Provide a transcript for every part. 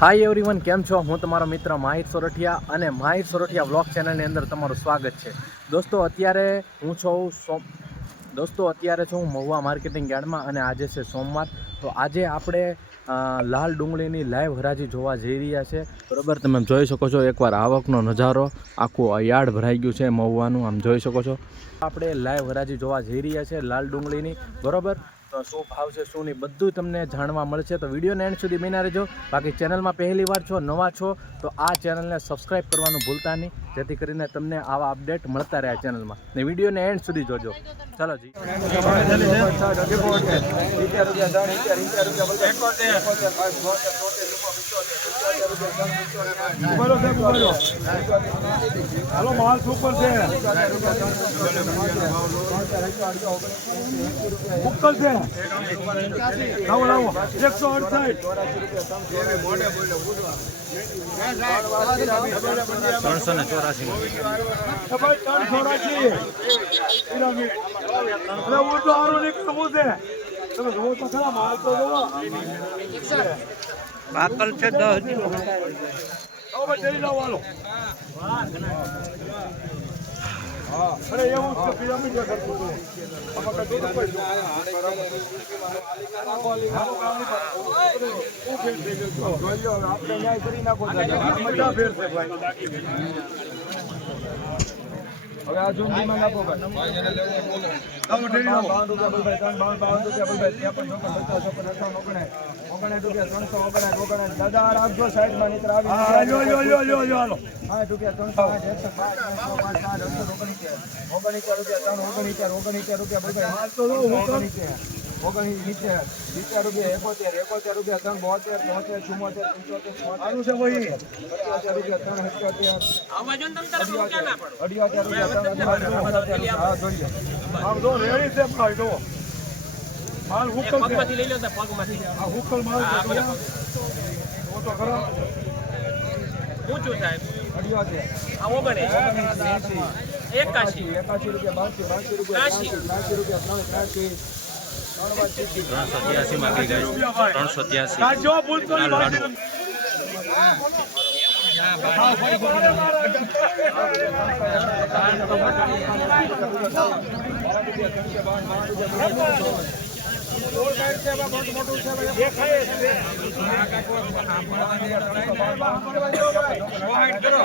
Hi everyone કેમ છો? હું તમારો મિત્ર માહિર સોરઠિયા અને માહિર સોરઠિયા વ્લોગ ચેનલની અંદર તમારું સ્વાગત છે. દોસ્તો, અત્યારે હું છું સોમ, દોસ્તો, અત્યારે છું હું મહુવા માર્કેટિંગ યાર્ડમાં અને આજે છે સોમવાર. તો આજે આપણે લાલ ડુંગળીની લાઈવ હરાજી જોવા જઈ રહ્યા છે. બરાબર, તમે જોઈ શકો છો એકવાર આવકનો નજારો. આખું યાર્ડ ભરાઈ ગયું છે મહુવાનું, આમ જોઈ શકો છો. આપણે લાઈવ હરાજી જોવા જઈ રહ્યા છે લાલ ડુંગળીની. બરોબર તો શું ભાવ છે શું નહીં બધું તમને જાણવા મળશે તો વિડીયોને એન્ડ સુધી બિના રહેજો બાકી ચેનલમાં પહેલી વાર છો નવા છો તો આ ચેનલને સબસ્ક્રાઇબ કરવાનું ભૂલતા નહીં જેથી કરીને તમને આવા અપડેટ મળતા રહે આ ચેનલમાં ને વિડીયોને એન્ડ સુધી જોજો ચાલો જી બોલો સાહેબ બોલો હાલો, માલ સુપર છે. મુક્કલ છે. લાવો લાવો. એકસો અડસાઠ. ત્રણસો ને ચોરાસી ત્રણસો હું તો ખરા, માલ તો જોવો પાકલ છે દસ કોઈ આપણે ન્યાય કરી નાખો મજા ફેરશે ભાઈ હવે આ ઝુંડીમાં નાખો ભાઈ તમે ઠેરી નાખો. બાવન રૂપિયા બોલ ભાઈ, ત્રણ બાવન, બાવન રૂપિયા બોલ ભાઈ, ત્રેપન, ચોપન, પચાસ, છપ્પન, અઠ્ઠાવન, ઓગણસાઠ. ઓગણસાઠ રૂપિયા, ત્રણસો, ઓગણસાઠ, ઓગણસાઠ. દાદા રાખજો સાઈડમાં, નહીંતર આવી સાઠ રૂપિયા, ત્રણસો, આઠ, એકસો પાંચ, ત્રણસો પાંચ, સાઠ, અડસઠ, ઓગણસિત્તેર. ઓગણસિત્તેર રૂપિયા, ત્રણ, રૂપિયા ઓગણસિત્તેર રૂપિયા બોલ ભાઈ. ઓગણસિત્તેર. ઓગણસિત્તેર. સિત્તેર રૂપિયા, એકોતેર, એકોતેર રૂપિયા, ત્રણ, બોતેર, તોતેર, ચુમ્મોતેર, પંચોતેર, છોતેર. રૂપિયા, ત્રણ, અઠ્યોતેર. અઢિયોતેર રૂપિયા, ત્રણ, માલ હુકલ છે આ હુકલ માલ તો ખરા ઊંચું ખરો અઢિયોતેર. એંસી. એકાશી એકાશી રૂપિયા બાસી બાસી રૂપિયા ત્રાસી રૂપિયા ત્રણ ત્રાસી ત્રણસો ત્યાસીમાં ગઈ. ગઈ ત્રણસો ત્યાસી કાઢજો,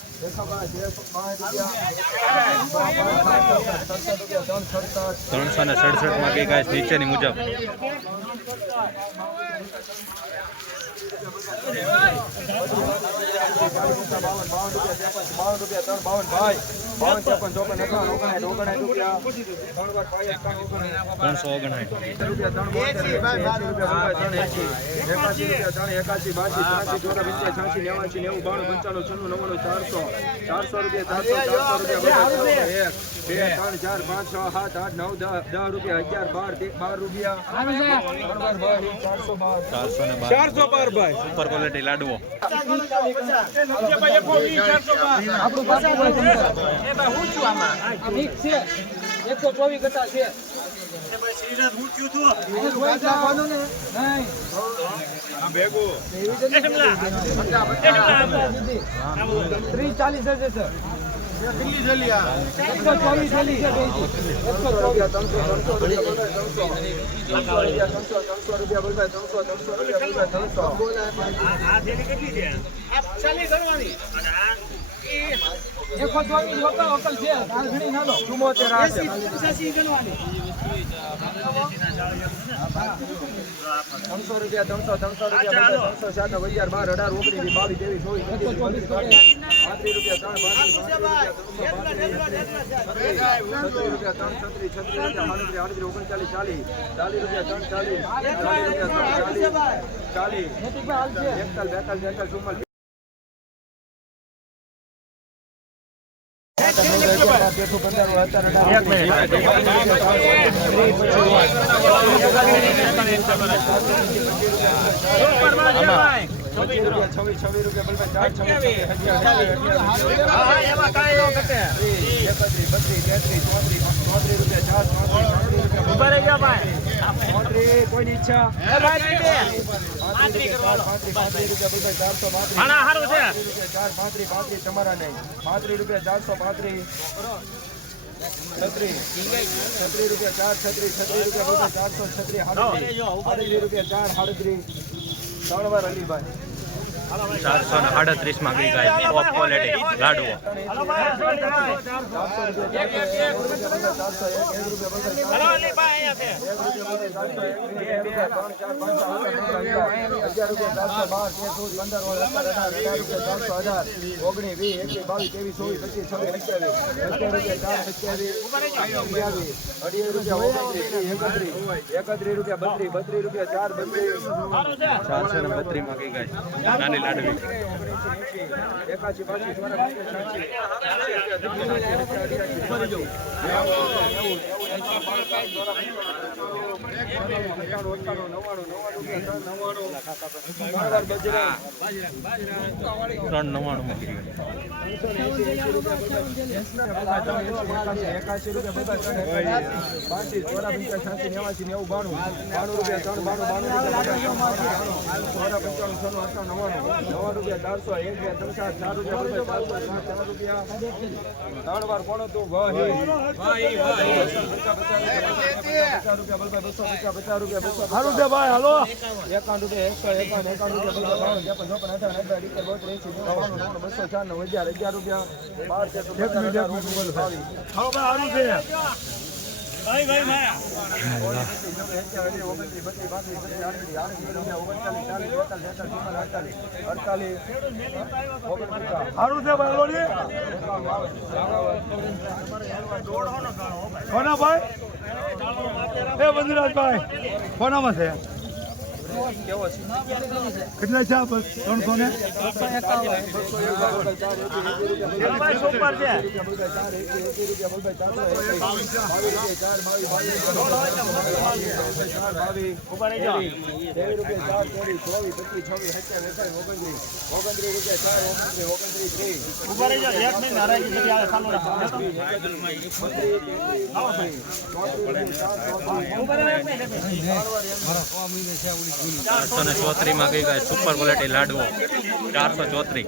ત્રણસો ને સડસઠમાં ગઈ ગાય નીચેની મુજબ. ત્રણસો ઓગણસાઠ ચારસો રૂપિયા ચારસો ચારસો રૂપિયા એક બે ત્રણ ચાર પાંચ છ સાત આઠ નવ દસ દસ રૂપિયા અગિયાર બાર. તેર બાર રૂપિયા ચારસો બાર ચારસો બાર ચારસો ભાઈ સુપર ક્વોલિટી લાડવો ત્રીસ ચાલીસ હશે સર એકસો ચોવીસ ચાલીસ છે. ત્રીસ ચાલીસ ત્રણસો ત્રણસો એકસો ચોવીસ વકલ વકલ છે. ચુમ્મોતેર છે ત્રણસો રૂપિયા ત્રણસો ત્રણસો રૂપિયા ત્રણસો સાત અગિયાર બાર અઢાર ઓગણીસ બાવીસ ત્રેવીસ ચોવીસ પાંત્રીસ રૂપિયા ત્રણ પાંત્રીસ રૂપિયા ત્રણ છત્રીસ રૂપિયા સાડત્રીસ આડત્રીસ ઓગણચાલીસ ચાલીસ. ચાલીસ રૂપિયા ત્રણ ચાલીસ. ચાલીસ. રૂપિયા ત્રણ ચાલીસ ચાલીસ છવ્વીસ રૂપિયા છવ્વીસ છવ્વીસ રૂપિયા છવ્વીસ ચોત્રીસ રૂપિયા કોઈની ઈચ્છા તમારા નહીં પાંત્રીસ રૂપિયા ચારસો પાંત્રીસ છત્રીસ છત્રી રૂપિયા ચાર છત્રી છત્રી રૂપિયા ચારસો છત્રી સાડત્રીસ રૂપિયા ચાર સાડત્રીસ ત્રણ વાર અલીભાઈ ચારસો ને સાડત્રીસમાં ગઈ ગાય ટોપ ક્વોલિટી લાડવો. એકત્રીસ રૂપિયા બત્રીસ બત્રીસ રૂપિયા ચાર બત્રીસ ચારસો ને બત્રીસમાં ગઈ ગાય નાની ચોરાસી પંચ્યાસી ત્રણ નવ્વાણું માં ગઈ એકાશી રૂપિયા પાંચી ચોરા પંચાસ છ્યાસી નેવાસી નેવું બાણું બાણું રૂપિયા ત્રણ બાણું બાણું ચોરા પંચાણું છન્નું અઠાણું નવ્વાણું નવ્વાણું રૂપિયા ચારસો એક બે ત્રણ ચાર ચાર રૂપિયા ચારસો ચાર ચાર રૂપિયા ત્રણ વાર કોણ હતું વાહી પચાસ રૂપિયા બલભાઈ બસો પચાસ રૂપિયા સારું છે, ભાઈ, હાલો. એકાવન રૂપિયા એકસો એકાવન એકાવન રૂપિયા બાવન ત્રેપન ચોપન અઠાવન અઠાવન ઇક્કર બોતેર એંસી નેવું નવ્વાણું બસો નવ હજાર અગિયાર રૂપિયા બાર ભાઈ પંદર અઢાર ઓગણીસ વીસ બાવીસ સારું છે ભાઈ કોના, ભાઈ? એ બંધરાજભાઈ કોનામાં છે? કેટલા છે બસ? ત્રણસો ને? ચારસો ને ચોત્રી માં ગઈ ગયા સુપર ક્વોલિટી લાડવો ચારસો ચોત્રીસ